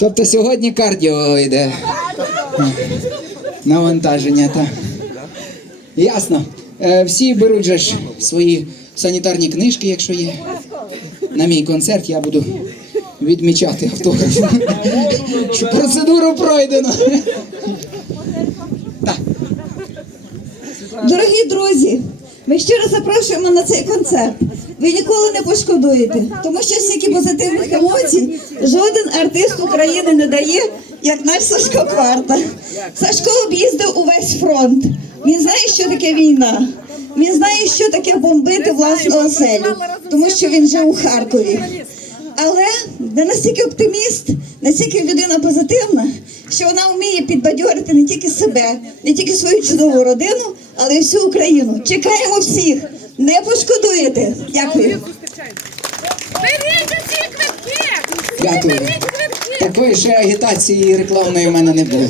Тобто сьогодні кардіо йде. Навантаження, так. Ясно. Е, всі беруть же ж свої санітарні книжки, якщо є. На мій концерт я буду відмічати автограф. Що процедуру пройдено. Дорогі друзі, ми щиро запрошуємо на цей концерт. Ви ніколи не пошкодуєте, тому що стільки позитивних емоцій жоден артист України не дає, як наш Сашко Кварта. Сашко об'їздив увесь фронт. Він знає, що таке війна. Він знає, що таке бомбити власну оселю, тому що він жив у Харкові. Але не настільки оптиміст, настільки людина позитивна, що вона вміє підбадьорити не тільки себе, не тільки свою чудову родину, але й всю Україну. Чекаємо всіх, не пошкодуєте. Дякую. Беріть усі квитки! Дякую. Беріть квитки! Такої ще агітації рекламної в мене не було.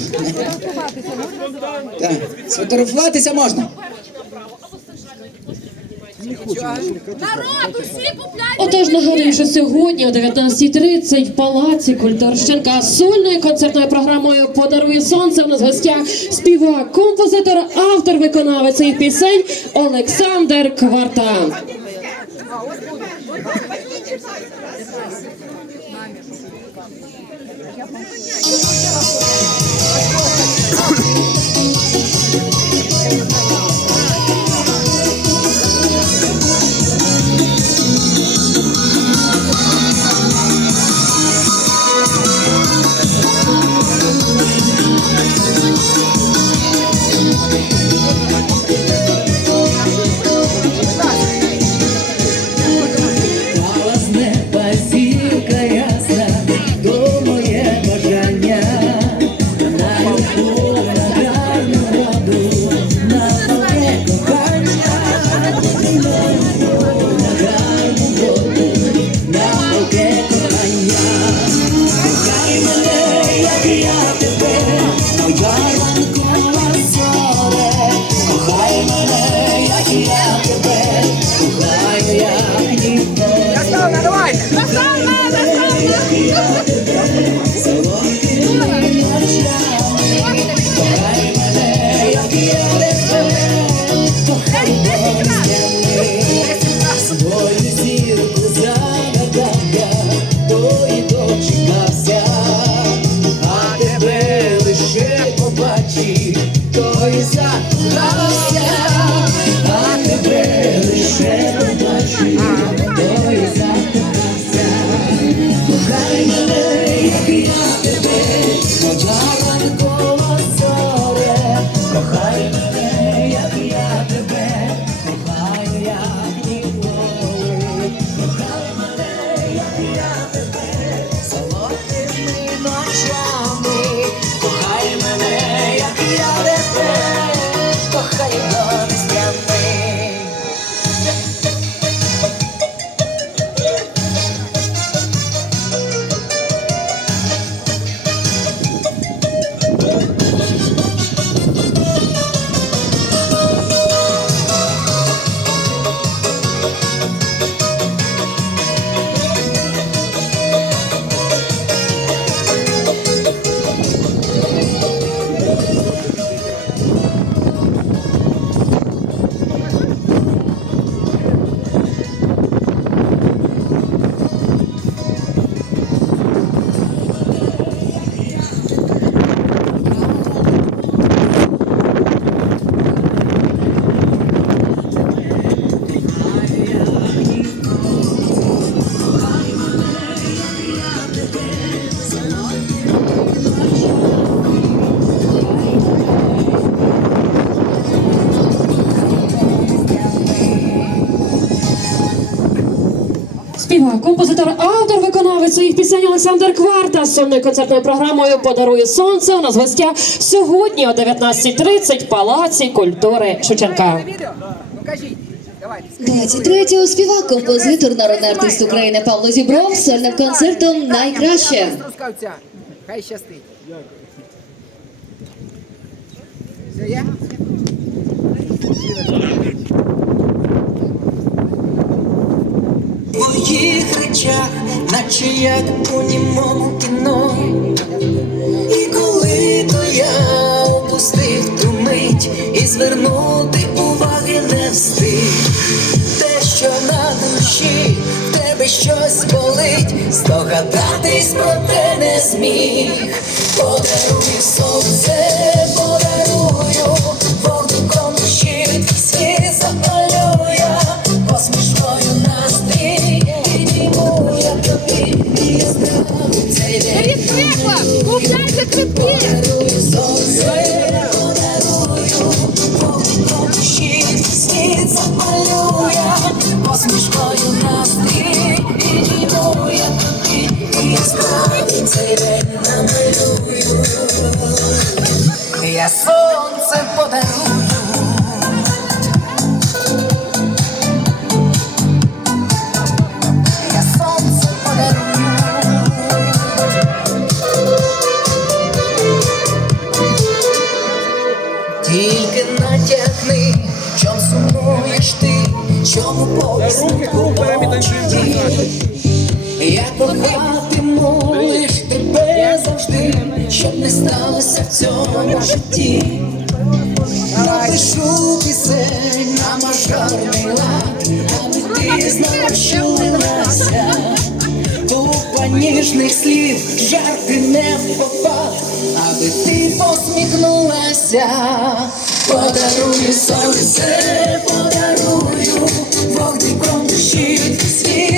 Так. Сфотографуватися можна. Народ, усі! Отож нагадую, що сьогодні о 19.30 в Палаці Культурщенка з сольною концертною програмою Подарує сонце у нас в гостях співак, композитор, автор, виконавець цих пісень Олександр Кварта. Стала Співак, композитор, автор, виконавець своїх пісень Олександр Кварта з сольною концертною програмою Подарує сонце у нас в гостях сьогодні о 19.30 в Палаці культури Шевченка. Відео, покажіть. 23-го співак, композитор, народний артист України Павло Зібров з сольним концертом Найкраще. Хай щастить. Все є? твоїх речах, наче як у німому кіно. І коли то я опустив ту мить і звернути уваги не встиг, те, що на душі в тебе щось болить, здогадатись про те не зміг, подаруй сонце. Я сонце подарую. Щоб не сталося в цьому житті. Напишу пісень на мажорний лад, аби ти знала, що лилася. Тупа ніжних слів, жарти не в попад, аби ти посміхнулася, подарую сонце, подарую, вогником душі світ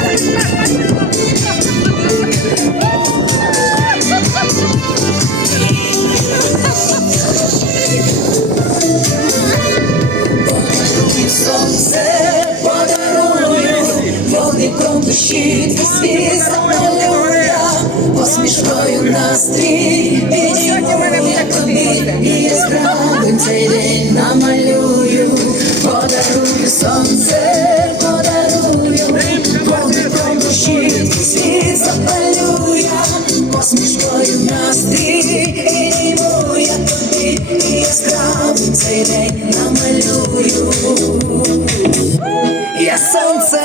світ запалює, посмішкою настрій, підійму я тобі, і яскравим цей день намалюю, подарую сонце, подарую, вогником душі світ запалює, посмішкою настрій, підійму я тобі, і яскравим цей день намалюю. Я сонце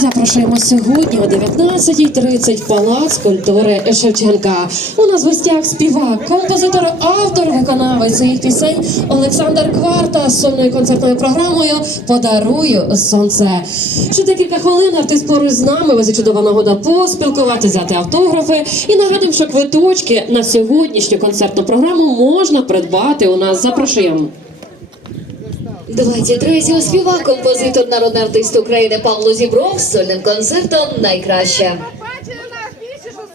Запрошуємо сьогодні о 19.30 в Палац культури Шевченка. У нас в гостях співак, композитор, автор, виконавець своїх пісень Олександр Кварта з сольною концертною програмою Подарую сонце. Ще декілька хвилин артист поруч з нами. Ось чудова нагода поспілкуватися, взяти автографи. І нагадуємо, що квиточки на сьогоднішню концертну програму можна придбати у нас. Запрошуємо. 23-го співак, композитор, народний артист України Павло Зібров з сольним концертом Найкраще.